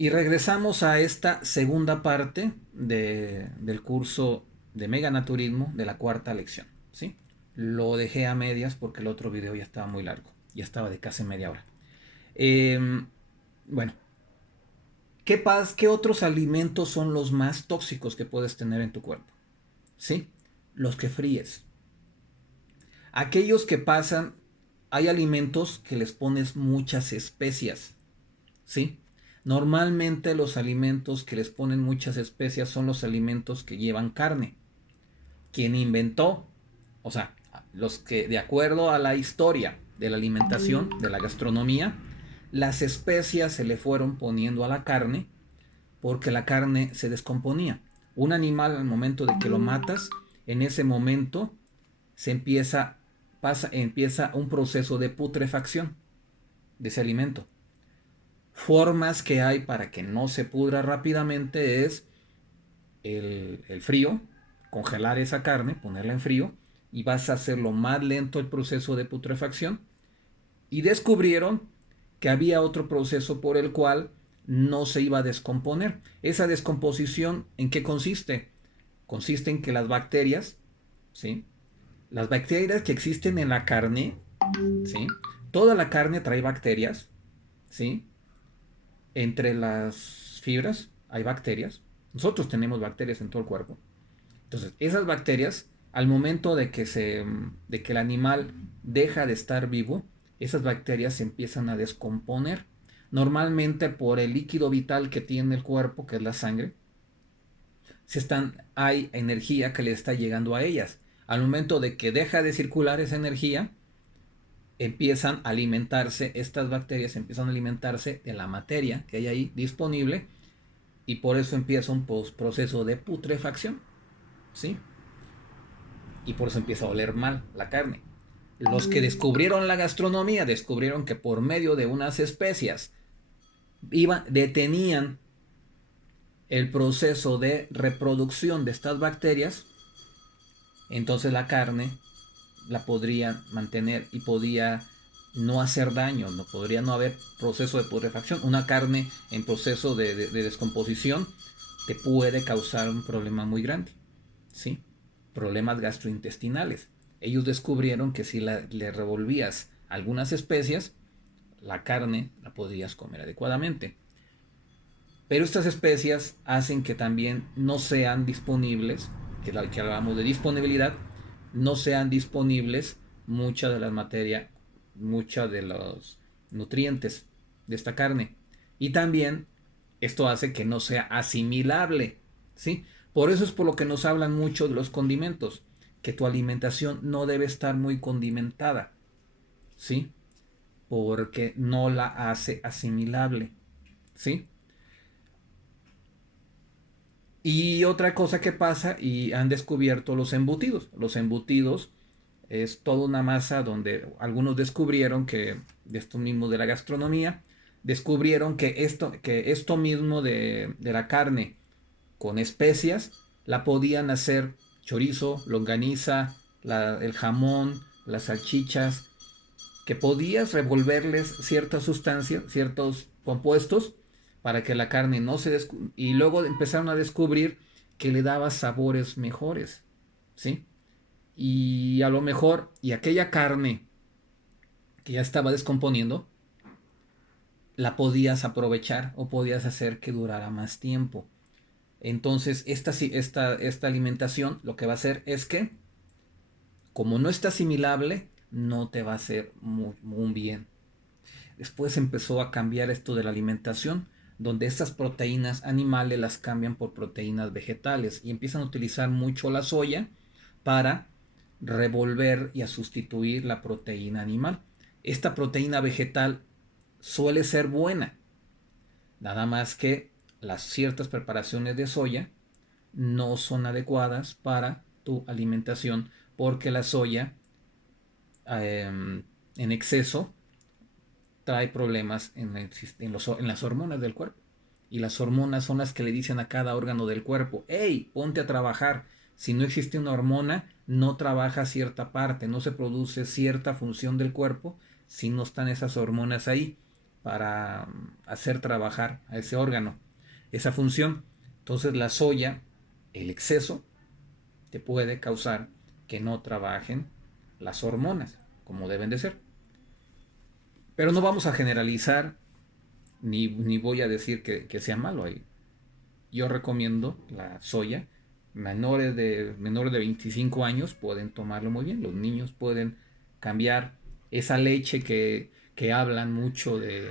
Y regresamos a esta segunda parte del curso de Meganaturismo de la cuarta lección, ¿sí? Lo dejé a medias porque el otro video ya estaba muy largo, ya estaba de casi media hora. Eh, bueno, ¿qué otros alimentos son los más tóxicos que puedes tener en tu cuerpo? ¿Sí? Los que fríes. Aquellos que pasan, hay alimentos que les pones muchas especias, ¿sí? Normalmente los alimentos que les ponen muchas especias son los alimentos que llevan carne. ¿Quién inventó? O sea, los que de acuerdo a la historia de la alimentación, de la gastronomía, las especias se le fueron poniendo a la carne porque la carne se descomponía. Un animal al momento de que lo matas, en ese momento se empieza un proceso de putrefacción de ese alimento. Formas que hay para que no se pudra rápidamente es el frío, congelar esa carne, ponerla en frío, y vas a hacerlo más lento el proceso de putrefacción. Y descubrieron que había otro proceso por el cual no se iba a descomponer. Esa descomposición, ¿en qué consiste? Consiste en que las bacterias, ¿sí? Las bacterias que existen en la carne, ¿sí? Toda la carne trae bacterias, ¿sí? Entre las fibras hay bacterias. Nosotros tenemos bacterias en todo el cuerpo. Entonces, esas bacterias, al momento de que el animal deja de estar vivo, esas bacterias se empiezan a descomponer. Normalmente por el líquido vital que tiene el cuerpo, que es la sangre, hay energía que le está llegando a ellas. Al momento de que deja de circular esa energía, empiezan a alimentarse, estas bacterias empiezan a alimentarse de la materia que hay ahí disponible, y por eso empieza un proceso de putrefacción, ¿sí? Y por eso empieza a oler mal la carne. Los que descubrieron la gastronomía descubrieron que por medio de unas especias detenían el proceso de reproducción de estas bacterias, entonces la carne la podrían mantener y podía no hacer daño, no podría no haber proceso de putrefacción. Una carne en proceso de descomposición te puede causar un problema muy grande, ¿sí? Problemas gastrointestinales. Ellos descubrieron que si le revolvías algunas especias, la carne la podías comer adecuadamente. Pero estas especias hacen que también no sean disponibles, que hablamos de disponibilidad, no sean disponibles mucha de la materia, mucha de los nutrientes de esta carne. Y también esto hace que no sea asimilable, ¿sí? Por eso es por lo que nos hablan mucho de los condimentos, que tu alimentación no debe estar muy condimentada, ¿sí? Porque no la hace asimilable, ¿sí? Y otra cosa que pasa, y han descubierto los embutidos. Los embutidos es toda una masa donde algunos descubrieron que, de esto mismo de la gastronomía, descubrieron que esto mismo de la carne con especias, la podían hacer chorizo, longaniza, el jamón, las salchichas, que podías revolverles ciertas sustancias, ciertos compuestos, para que la carne no se y luego empezaron a descubrir que le daba sabores mejores, ¿sí? Y a lo mejor, y aquella carne que ya estaba descomponiendo, la podías aprovechar o podías hacer que durara más tiempo. Entonces, esta alimentación lo que va a hacer es que, como no está asimilable, no te va a hacer muy bien. Después empezó a cambiar esto de la alimentación, donde estas proteínas animales las cambian por proteínas vegetales y empiezan a utilizar mucho la soya para revolver y a sustituir la proteína animal. Esta proteína vegetal suele ser buena, nada más que las ciertas preparaciones de soya no son adecuadas para tu alimentación, porque la soya en exceso trae problemas en las hormonas del cuerpo. Y las hormonas son las que le dicen a cada órgano del cuerpo: hey, ponte a trabajar. Si no existe una hormona, no trabaja cierta parte, no se produce cierta función del cuerpo si no están esas hormonas ahí. para hacer trabajar a ese órgano, esa función. Entonces la soya, el exceso, te puede causar que no trabajen las hormonas como deben de ser. Pero no vamos a generalizar, ni voy a decir que sea malo ahí. Yo recomiendo la soya. Menores de 25 años pueden tomarlo muy bien. Los niños pueden cambiar esa leche que hablan mucho de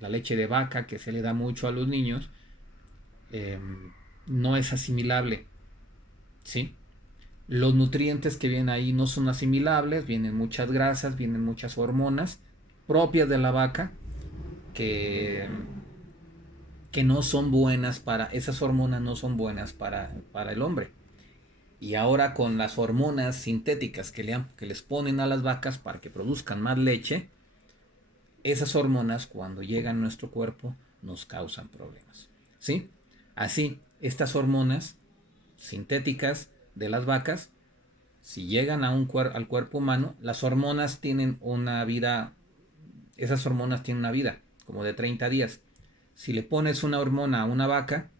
la leche de vaca, que se le da mucho a los niños. eh, no es asimilable, ¿sí? Los nutrientes que vienen ahí no son asimilables, vienen muchas grasas, vienen muchas hormonas propias de la vaca que, que no son buenas esas hormonas no son buenas para el hombre. Y ahora con las hormonas sintéticas que les ponen a las vacas para que produzcan más leche, esas hormonas cuando llegan a nuestro cuerpo nos causan problemas, ¿sí? Así, estas hormonas sintéticas de las vacas, si llegan al cuerpo humano, las hormonas tienen una vida, esas hormonas tienen una vida como de 30 días. Si le pones una hormona a una vaca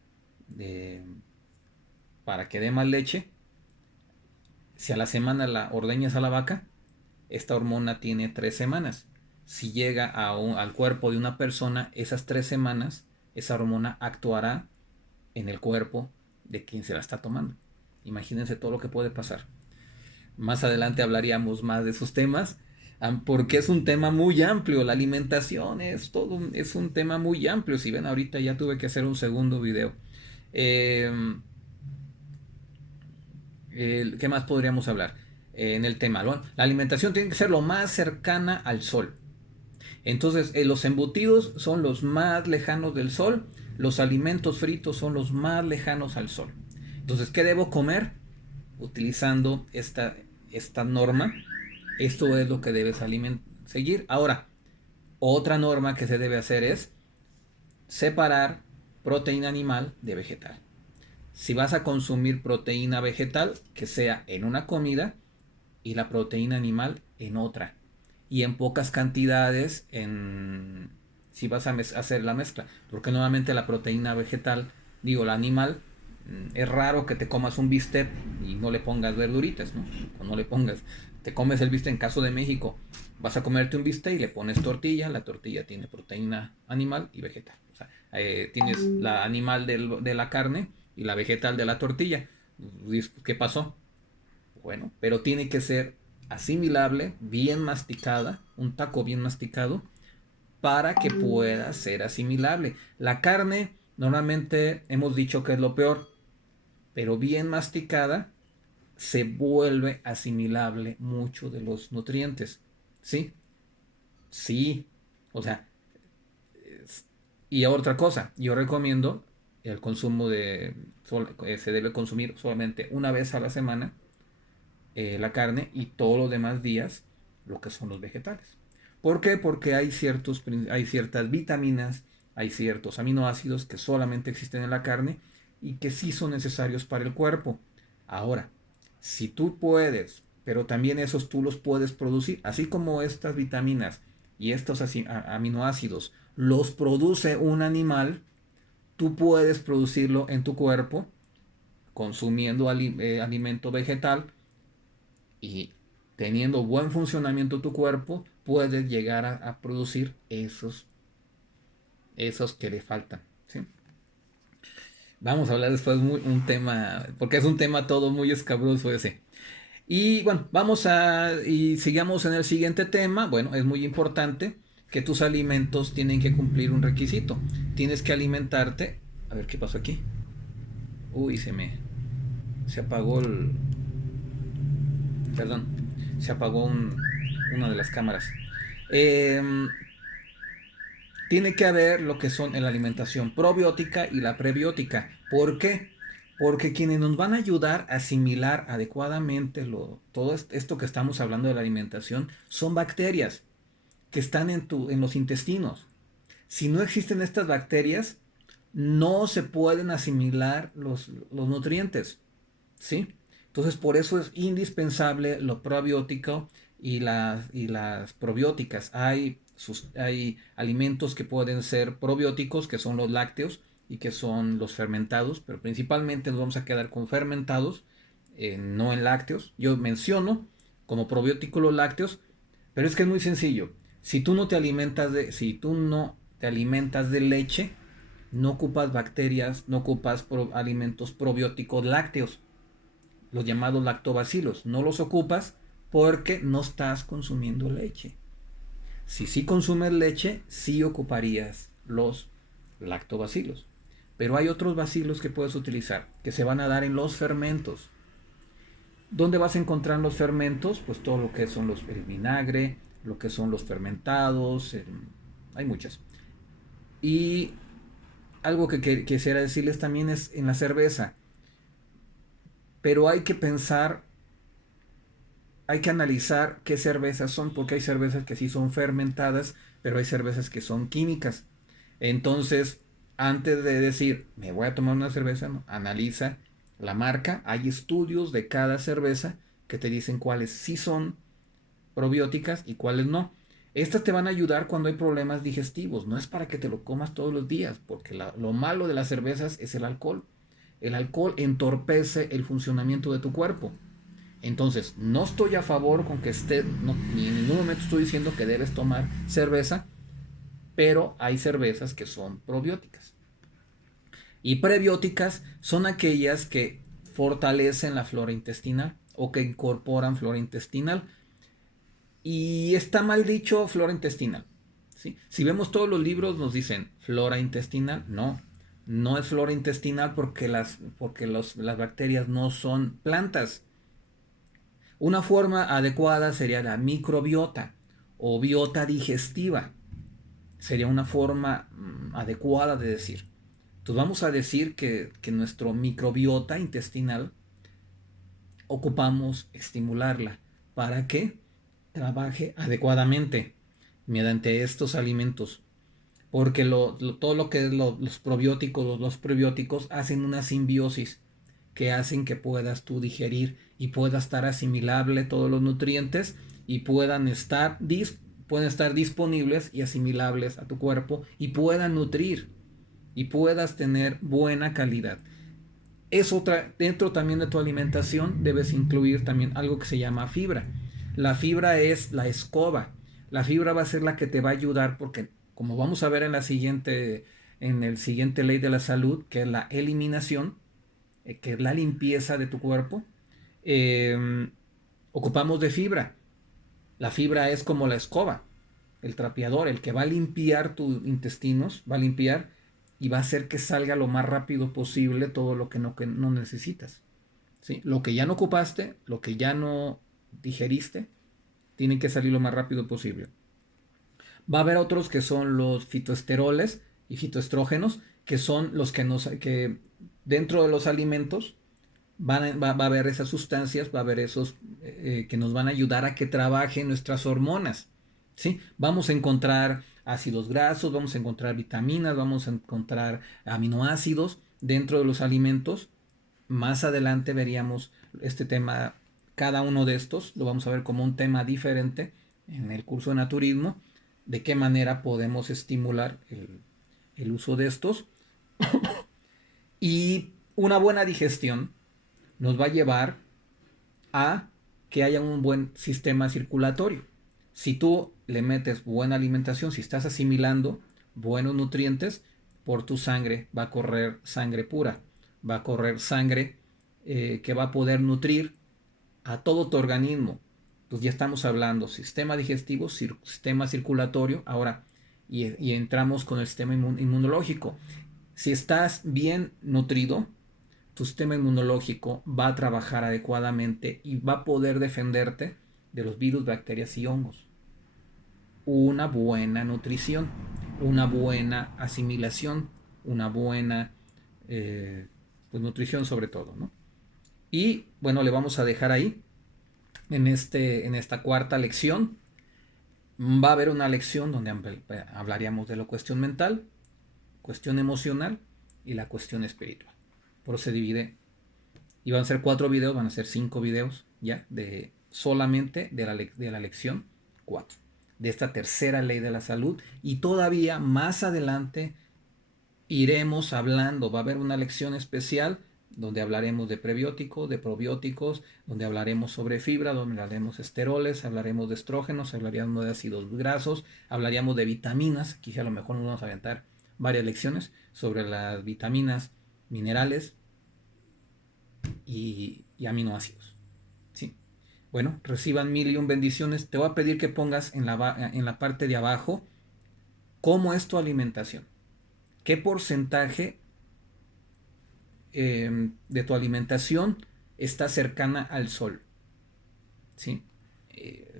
para que dé más leche, si a la semana la ordeñas a la vaca, esta hormona tiene 3 semanas. Si llega al cuerpo de una persona, esas 3 semanas, esa hormona actuará en el cuerpo de quien se la está tomando. Imagínense todo lo que puede pasar. Más adelante hablaríamos más de esos temas, porque es un tema muy amplio. La alimentación es un tema muy amplio. Si ven, ahorita ya tuve que hacer un segundo video. ¿Qué más podríamos hablar en el tema? Bueno, la alimentación tiene que ser lo más cercana al sol. Entonces, los embutidos son los más lejanos del sol, los alimentos fritos son los más lejanos al sol. Entonces, ¿qué debo comer? Utilizando esta norma, esto es lo que debes seguir. Ahora, otra norma que se debe hacer es separar proteína animal de vegetal. Si vas a consumir proteína vegetal, que sea en una comida y la proteína animal en otra. Y en pocas cantidades si vas a hacer la mezcla. Porque nuevamente la proteína vegetal, la animal, es raro que te comas un bistec y no le pongas verduritas, ¿no? O no le pongas, te comes el bistec en caso de México, vas a comerte un bistec y le pones tortilla, la tortilla tiene proteína animal y vegetal. O sea, tienes la animal de la carne y la vegetal de la tortilla. ¿Qué pasó? Bueno, pero tiene que ser asimilable, bien masticada, un taco bien masticado, para que pueda ser asimilable. La carne, normalmente hemos dicho que es lo peor, pero bien masticada, se vuelve asimilable mucho de los nutrientes. ¿Sí? Sí. O sea, y otra cosa, yo recomiendo el consumo se debe consumir solamente una vez a la semana la carne y todos los demás días lo que son los vegetales. ¿Por qué? Porque hay ciertas vitaminas, hay ciertos aminoácidos que solamente existen en la carne y que sí son necesarios para el cuerpo. Ahora, si tú puedes, pero también esos tú los puedes producir, así como estas vitaminas y estos aminoácidos los produce un animal, tú puedes producirlo en tu cuerpo consumiendo alimento vegetal y teniendo buen funcionamiento tu cuerpo, puedes llegar a producir esos que le faltan. ¿Sí? Vamos a hablar después un tema, porque es un tema todo muy escabroso ese. Y bueno, y sigamos en el siguiente tema. Bueno, es muy importante que tus alimentos tienen que cumplir un requisito. Tienes que alimentarte. A ver qué pasó aquí. Uy, se apagó perdón, se apagó una de las cámaras. Tiene que haber lo que son en la alimentación probiótica y la prebiótica. ¿Por qué? Porque quienes nos van a ayudar a asimilar adecuadamente todo esto que estamos hablando de la alimentación son bacterias que están en los intestinos. Si no existen estas bacterias, no se pueden asimilar los nutrientes. ¿Sí? Entonces, por eso es indispensable lo probiótico y las probióticas. Hay hay alimentos que pueden ser probióticos, que son los lácteos y que son los fermentados, pero principalmente nos vamos a quedar con fermentados, no en lácteos. Yo menciono como probiótico los lácteos, pero es que es muy sencillo. Si tú no te alimentas de leche, no ocupas bacterias, no ocupas alimentos probióticos lácteos, los llamados lactobacilos. No los ocupas porque no estás consumiendo leche. Si sí consumes leche, sí ocuparías los lactobacilos. Pero hay otros bacilos que puedes utilizar, que se van a dar en los fermentos. ¿Dónde vas a encontrar los fermentos? Pues todo lo que son el vinagre, lo que son los fermentados, hay muchas. Y algo que quisiera decirles también es en la cerveza. Pero hay que pensar, hay que analizar qué cervezas son, porque hay cervezas que sí son fermentadas, pero hay cervezas que son químicas. Entonces, antes de decir, me voy a tomar una cerveza, no, analiza la marca. Hay estudios de cada cerveza que te dicen cuáles sí son probióticas y cuáles no. Estas te van a ayudar cuando hay problemas digestivos. No es para que te lo comas todos los días, porque lo malo de las cervezas es el alcohol. El alcohol entorpece el funcionamiento de tu cuerpo. Entonces, no estoy a favor con que ni en ningún momento estoy diciendo que debes tomar cerveza, pero hay cervezas que son probióticas. Y prebióticas son aquellas que fortalecen la flora intestinal o que incorporan flora intestinal. Y está mal dicho flora intestinal. ¿Sí? Si vemos todos los libros nos dicen flora intestinal, no. No es flora intestinal porque las bacterias no son plantas. Una forma adecuada sería la microbiota o biota digestiva. Sería una forma adecuada de decir. Entonces vamos a decir que nuestro microbiota intestinal ocupamos estimularla para que trabaje adecuadamente mediante estos alimentos. Porque todo lo que es los probióticos, los prebióticos hacen una simbiosis que hacen que puedas tú digerir y pueda estar asimilable todos los nutrientes y puedan estar disponibles y asimilables a tu cuerpo y puedan nutrir y puedas tener buena calidad. Dentro también de tu alimentación debes incluir también algo que se llama fibra. La fibra es la escoba. La fibra va a ser la que te va a ayudar porque, como vamos a ver en el siguiente ley de la salud, que es la eliminación, que es la limpieza de tu cuerpo, eh, ocupamos de fibra. La fibra es como la escoba, el trapeador, el que va a limpiar tus intestinos, va a limpiar y va a hacer que salga lo más rápido posible todo lo que no necesitas. ¿Sí? Lo que ya no ocupaste, lo que ya no digeriste, tiene que salir lo más rápido posible. Va a haber otros que son los fitoesteroles y fitoestrógenos, que son los que dentro de los alimentos va a haber esas sustancias, va a haber esos que nos van a ayudar a que trabajen nuestras hormonas. ¿Sí? Vamos a encontrar ácidos grasos, vamos a encontrar vitaminas, vamos a encontrar aminoácidos dentro de los alimentos. Más adelante veríamos este tema, cada uno de estos, lo vamos a ver como un tema diferente en el curso de naturismo, de qué manera podemos estimular el uso de estos. Y una buena digestión nos va a llevar a que haya un buen sistema circulatorio. Si tú le metes buena alimentación, si estás asimilando buenos nutrientes, por tu sangre va a correr sangre pura, va a correr sangre que va a poder nutrir a todo tu organismo. Pues ya estamos hablando sistema digestivo, sistema circulatorio, ahora y entramos con el sistema inmunológico. Si estás bien nutrido, tu sistema inmunológico va a trabajar adecuadamente y va a poder defenderte de los virus, bacterias y hongos. Una buena nutrición, una buena asimilación, una buena pues, nutrición sobre todo, ¿no? Y bueno, le vamos a dejar ahí en esta cuarta lección. Va a haber una lección donde hablaríamos de la cuestión mental, cuestión emocional y la cuestión espiritual. Por eso se divide. Y van a ser 4 videos, van a ser 5 videos ya de solamente de la lección 4. de esta tercera ley de la salud, y todavía más adelante iremos hablando, va a haber una lección especial donde hablaremos de prebióticos, de probióticos, donde hablaremos sobre fibra, donde hablaremos de esteroles, hablaremos de estrógenos, hablaríamos de ácidos grasos, hablaríamos de vitaminas. Quizá a lo mejor nos vamos a aventar varias lecciones sobre las vitaminas, minerales y aminoácidos. ¿Sí? Bueno, reciban 1001 bendiciones. Te voy a pedir que pongas en la parte de abajo cómo es tu alimentación. ¿Qué porcentaje de tu alimentación está cercana al sol? ¿Sí?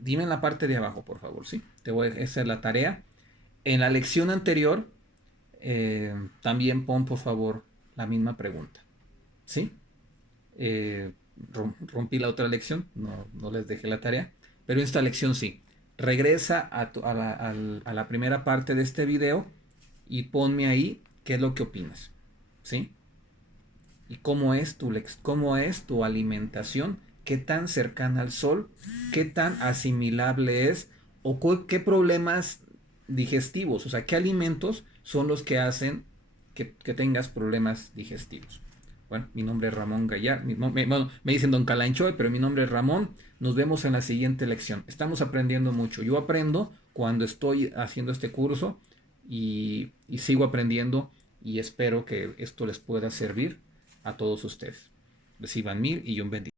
Dime en la parte de abajo, por favor. ¿Sí? Esa es la tarea. En la lección anterior, también pon, por favor, la misma pregunta. ¿Sí? Rompí la otra lección, no les dejé la tarea, pero esta lección sí. Regresa a la primera parte de este video y ponme ahí qué es lo que opinas. ¿Sí? Y cómo es tu alimentación, qué tan cercana al sol, qué tan asimilable es, o qué problemas digestivos, o sea, qué alimentos son los que hacen que tengas problemas digestivos. Bueno, mi nombre es Ramón Gallar, me dicen Don Calanchoe, pero mi nombre es Ramón. Nos vemos en la siguiente lección. Estamos aprendiendo mucho. Yo aprendo cuando estoy haciendo este curso y sigo aprendiendo, y espero que esto les pueda servir a todos ustedes. Reciban 1000 y un bendito.